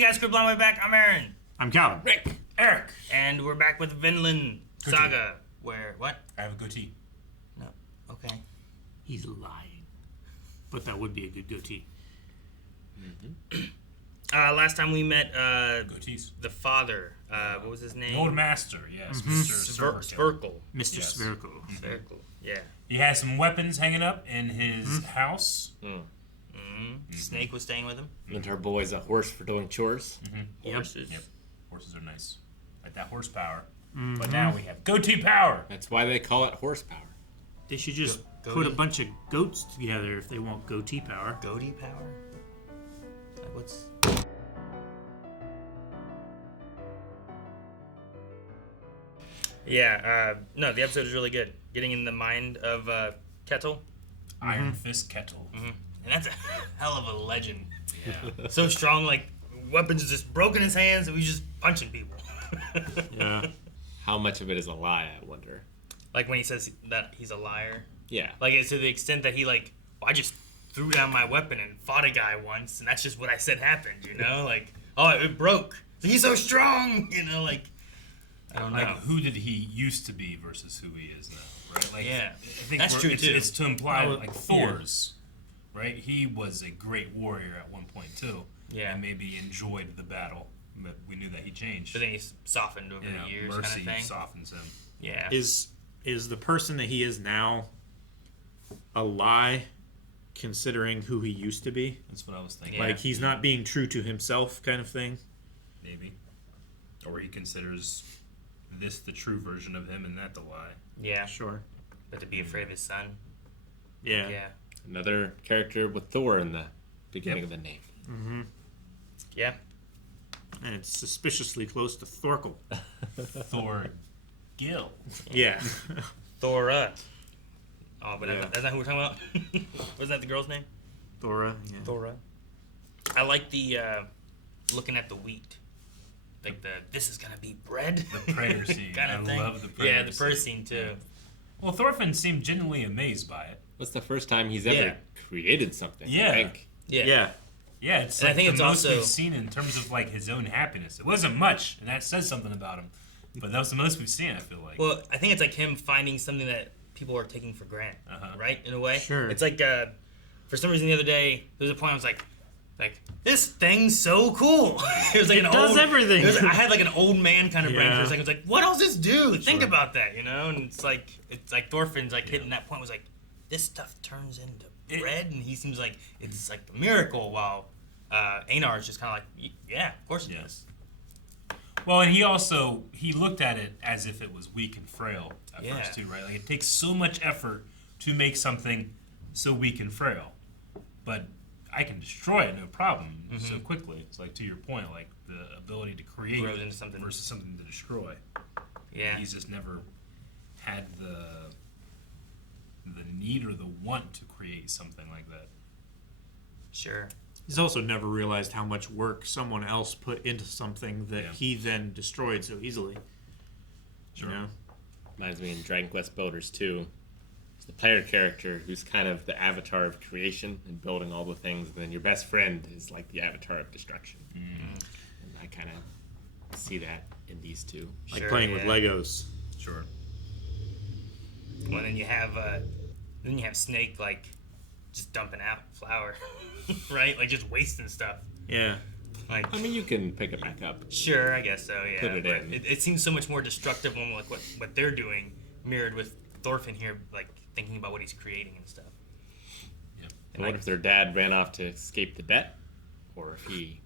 Hey guys, Scribbler on my way back. I'm Aaron. I'm Calvin. Rick. Eric. And we're back with Vinland Saga. Where, what? I have a goatee. No. Okay. He's lying. But that would be a good goatee. Mm-hmm. Last time we met goatees. The father. What was his name? The old master, yes. Mr. Svirkle. Mr. Yes. Svirkle. Svirkle, yeah. He has some weapons hanging up in his house. Snake was staying with him. And our boy's a horse for doing chores. Horses. Yep. Horses are nice. Like that horsepower. But now we have goatee power. That's why they call it horsepower. They should just Goatee? put a bunch of goats together if they want goatee power. Goatee power? Like what's... Yeah, no, the episode is really good. Getting in the mind of Ketil. Iron Fist Ketil. And that's a hell of a legend. Yeah. So strong, like, weapons just broke in his hands and we just punching people. Yeah. How much of it is a lie, I wonder. Like when he says that he's a liar. Yeah. Like, it's to the extent that he, like, well, I just threw down my weapon and fought a guy once, and that's just what I said happened, you know? Like, oh, it broke. So he's so strong, you know? Like, I don't know. Like, who did he used to be versus who he is now, right? Like, Yeah. I think That's true, too. It's to imply, like, Thor's, right? He was a great warrior at one point, too. Yeah. And maybe enjoyed the battle, but we knew that he changed. But then he's softened over the years, kind mercy of thing. softens him. Yeah. Is the person that he is now a lie, considering who he used to be? That's what I was thinking. Yeah. Like, he's not being true to himself kind of thing? Maybe. Or he considers this the true version of him and that the lie. Yeah. Sure. But to be afraid of his son. Yeah. Yeah. Another character with Thor in the beginning of the name. Mm-hmm. Yeah. And it's suspiciously close to Thorkel. Thorgil. Yeah. Thora. Oh, but Yeah. that's not who we're talking about? Wasn't that the girl's name? Thora. Yeah. Thora. I like the looking at the wheat. Like this is gonna be bread. The prayer scene. kind of I thing. love the prayer Yeah, the prayer scene too. Well, Thorfinn seemed genuinely amazed by it. What's the first time he's ever Yeah. created something? Yeah. I think. Yeah. Yeah. Yeah, it's And I like think the it's most also- we've seen in terms of like his own happiness. It wasn't much, and that says something about him. But that was the most we've seen, I feel like. Well, I think it's like him finding something that people are taking for granted, right? In a way. Sure. It's like for some reason the other day there was a point I was like this thing's so cool. It was like It an does old, everything. I had like an old man kind of brain for a Yeah. second. It's like, what else does this do? Think about that, you know? And it's like Thorfinn's like hitting that point was like, this stuff turns into bread, and he seems like it's like a miracle, while Einar is just kind of like, yeah, of course it is. Well, and he looked at it as if it was weak and frail at first too, right? Like it takes so much effort to make something so weak and frail, but I can destroy it no problem so quickly. It's like, to your point, like the ability to create Grows into something. versus something to destroy. Yeah. He's just never had the need or the want to create something like that. Sure. He's also never realized how much work someone else put into something that he then destroyed so easily. Sure. You know? Reminds me in Dragon Quest Builders 2. It's the player character who's kind of the avatar of creation and building all the things, and then your best friend is like the avatar of destruction. And I kind of see that in these two. Like Sure, playing with Legos. Sure. Well, then you have Snake like just dumping out flour, right? Like just wasting stuff. Yeah. Like, I mean, you can pick it back up. sure, I guess so. Yeah. Put it but in. It seems so much more destructive when like what they're doing, mirrored with Thorfinn here, like thinking about what he's creating and stuff. Yeah. And What if their dad ran off to escape the debt? Or if he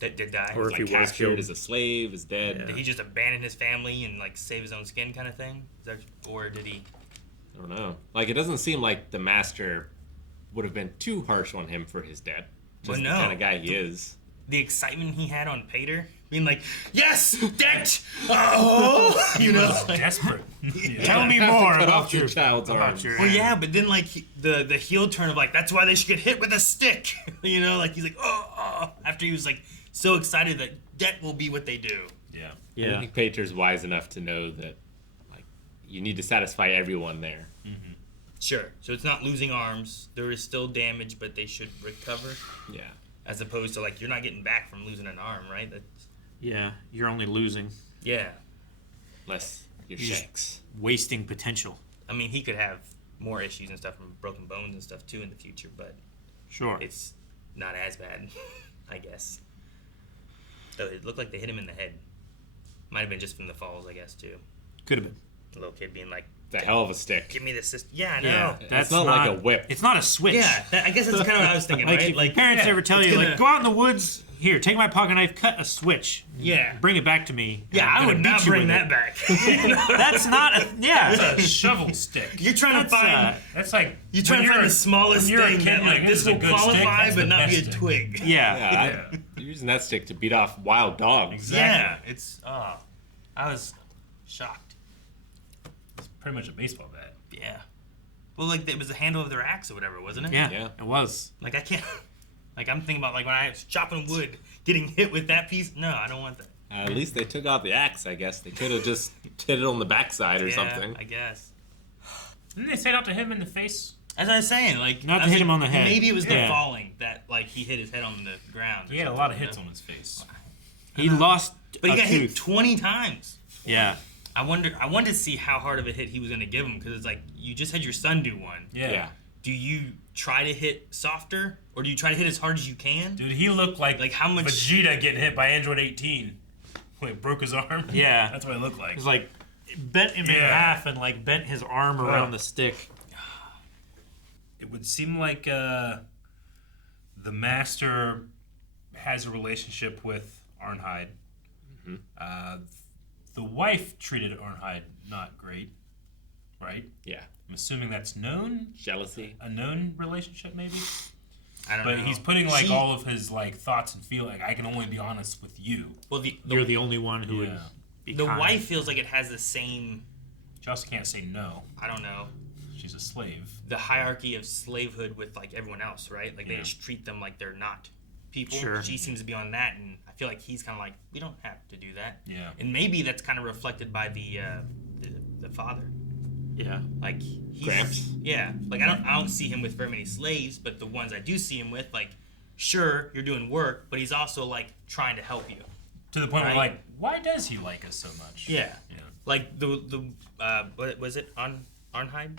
that did die? Or was if like he was captured killed. as a slave, is dead? Did he just abandon his family and like save his own skin, kind of thing? Is that, or did he? I don't know. Like, it doesn't seem like the master would have been too harsh on him for his debt. Just Well, no. the kind of guy he is. The excitement he had on Pater, being like, "Yes, debt! Oh, you know." Like, Desperate. Tell me more Cut about off your your child's about arms. your well, yeah, but then like the heel turn of like, that's why they should get hit with a stick, you know? Like he's like, oh, after he was like so excited that debt will be what they do. Yeah. I Yeah. think Pater's wise enough to know that, like, you need to satisfy everyone there. Sure. So it's not losing arms. There is still damage, but they should recover. Yeah. as opposed to like you're not getting back from losing an arm, right? Yeah, you're only losing. Yeah. Less your You're shanks. wasting potential. I mean, he could have more issues and stuff from broken bones and stuff too in the future, but Sure. it's not as bad, I guess. Though it looked like they hit him in the head. Might have been just from the falls, I guess, too. Could have been. The little kid being like, It's a hell of a stick. give me the system. Yeah, I know. Yeah, Yeah, that's not like a whip. It's not a switch. I guess that's kind of what I was thinking, Like, right? if Like, parents yeah, ever tell it's you, gonna- like, go out in the woods, here, take my pocket knife, cut a switch. Yeah. Bring it back to me. and Yeah, I'm I gonna would beat not you bring with that it. back. That's not a, yeah. That's a shovel stick. You're trying to find... That's like You're trying to when find you're- the smallest when you're a thing kid, that like this this is a will good stick, qualify, that's but the not be a best stick. twig. Yeah. Yeah, you're using that stick to beat off wild dogs. Exactly. Yeah, it's... I was shocked. It's pretty much a baseball bat. Yeah. Well, like, it was the handle of their axe or whatever, wasn't it? Yeah, Yeah. it was. Like, I can't... Like, I'm thinking about, like, when I was chopping wood, getting hit with that piece. No, I don't want that. At least they took out the axe, I guess. They could have just hit it on the backside or something. I guess. Didn't they say not to hit him in the face? As I was saying, like... Not I to was hit him like, on the head. Maybe it was the Yeah. falling that, like, he hit his head on the ground. or He had a something, lot of you hits know? on his face. He lost But a he got hit tooth. 20 times. Yeah. I wanted to see how hard of a hit he was going to give him, because it's like, you just had your son do one. Yeah. Do you try to hit softer, or do you try to hit as hard as you can? Dude, he looked like How much... Vegeta getting hit by Android 18 when it broke his arm. Yeah. That's what it looked like. It was like, bent him in Yeah. half and, like, bent his arm around the stick. It would seem like the master has a relationship with Arnheid. The wife treated Arnheid not great, right? Yeah. I'm assuming that's known, Jealousy. a known relationship maybe. I don't But know. he's putting like She- all of his like thoughts and feeling. I can only be honest with you. Well, You're the only one who would Yeah. be the kind. wife feels like it has the same, She also can't say no. I don't know, She's a slave. the hierarchy of slavehood with like everyone else, right? Like they Yeah. just treat them like they're not people. Sure. She seems to be on that, and I feel like he's kind of like, we don't have to do that. Yeah. And maybe that's kind of reflected by the father. Yeah. Like he's, Gramps? Yeah. Like I don't see him with very many slaves, but the ones I do see him with, like, sure, you're doing work, but he's also like trying to help you. To the point where Right. like, why does he like us so much? Yeah. Yeah. Like the what was it, Arnheid,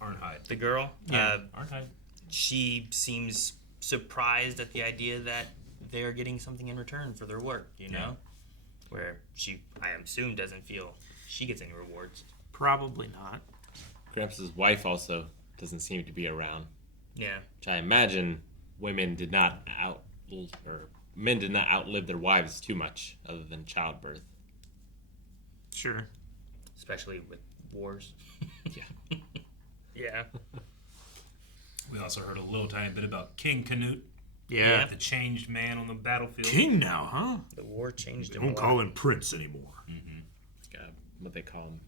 Arnheid. the girl? Yeah. Arnheid. She seems surprised at the idea that they're getting something in return for their work, you know? Where she, I assume, doesn't feel she gets any rewards. Probably not. Gramps' wife also doesn't seem to be around. Yeah. Which I imagine men did not outlive their wives too much, other than childbirth. Sure. Especially with wars. Yeah. Yeah. We also heard a little tiny bit about King Canute, Yeah. the changed man on the battlefield. King now, huh? The war changed They him a won't lot. call him Prince anymore. What they call him?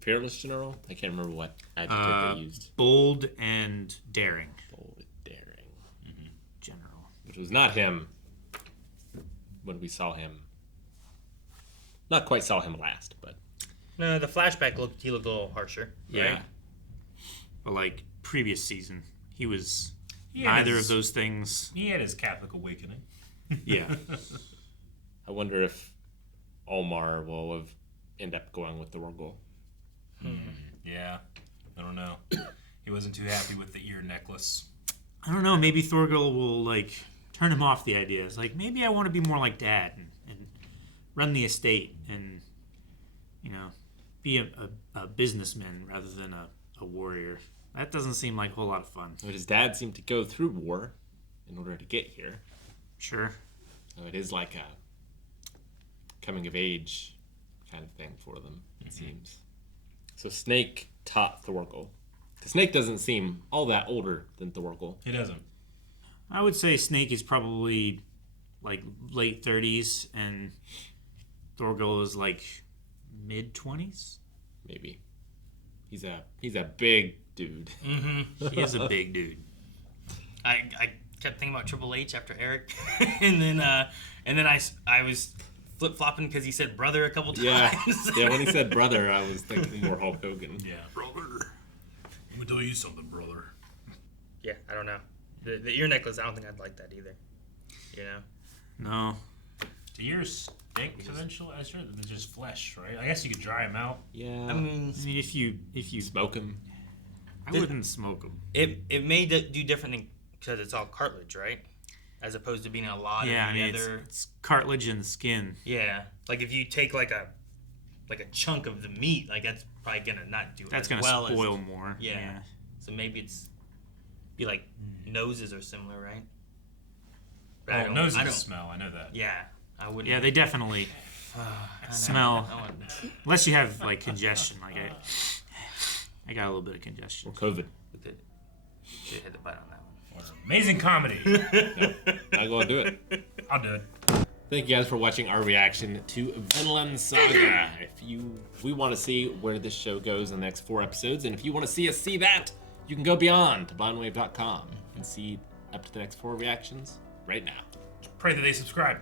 Fearless general? I can't remember what adjective they used. Bold and daring Bold, daring. general. Which was not him when we saw him. Not quite saw him last, but No, the flashback he looked a little harsher. Yeah. Right? But like previous season, he was He had neither his- of those things. He had his Catholic awakening. Yeah. I wonder if Olmar will end up going with the Thorgil. Yeah, I don't know. He wasn't too happy with the ear necklace. I don't know. Maybe Thorgil will like turn him off the idea. It's like maybe I want to be more like Dad and run the estate and be a businessman rather than a warrior. That doesn't seem like a whole lot of fun. But his dad seemed to go through war in order to get here. Sure. So it is like a coming of age kind of thing for them, it seems. So Snake taught Thorgil. The Snake doesn't seem all that older than Thorgil. He doesn't. I would say Snake is probably like late 30s and Thorgil is like mid 20s. Maybe. He's a big dude. He is a big dude. I kept thinking about Triple H after Eric, and then I was flip flopping because he said brother a couple times. Yeah. Yeah, when he said brother, I was thinking more Hulk Hogan. Yeah, brother. Let me tell you something, brother. Yeah, I don't know. The ear necklace, I don't think I'd like that either. You know? No. Do yours stink eventually? They're just flesh, right? I guess you could dry them out. Yeah. I mean, if you smoke them. I wouldn't smoke them. it may do different because it's all cartilage, right? As opposed to being a lot of the other. It's cartilage and skin. Yeah, like if you take like a chunk of the meat, like that's probably gonna not do it. That's as gonna well spoil as, more. Yeah. So maybe it's be like noses are similar, right? But I don't- Noses I don't- smell. I know that. Yeah, I wouldn't. Yeah, they definitely I know, smell. I wouldn't. Unless you have like congestion. Like I got a little bit of congestion. Or COVID. But they had to bite on that one. Amazing comedy. I'll go and do it. I'll do it. Thank you guys for watching our reaction to Vinland Saga. We want to see where this show goes in the next 4 episodes, and if you want to see us see that, you can go beyond to blindwave.com and see up to the next 4 reactions right now. Pray that they subscribe.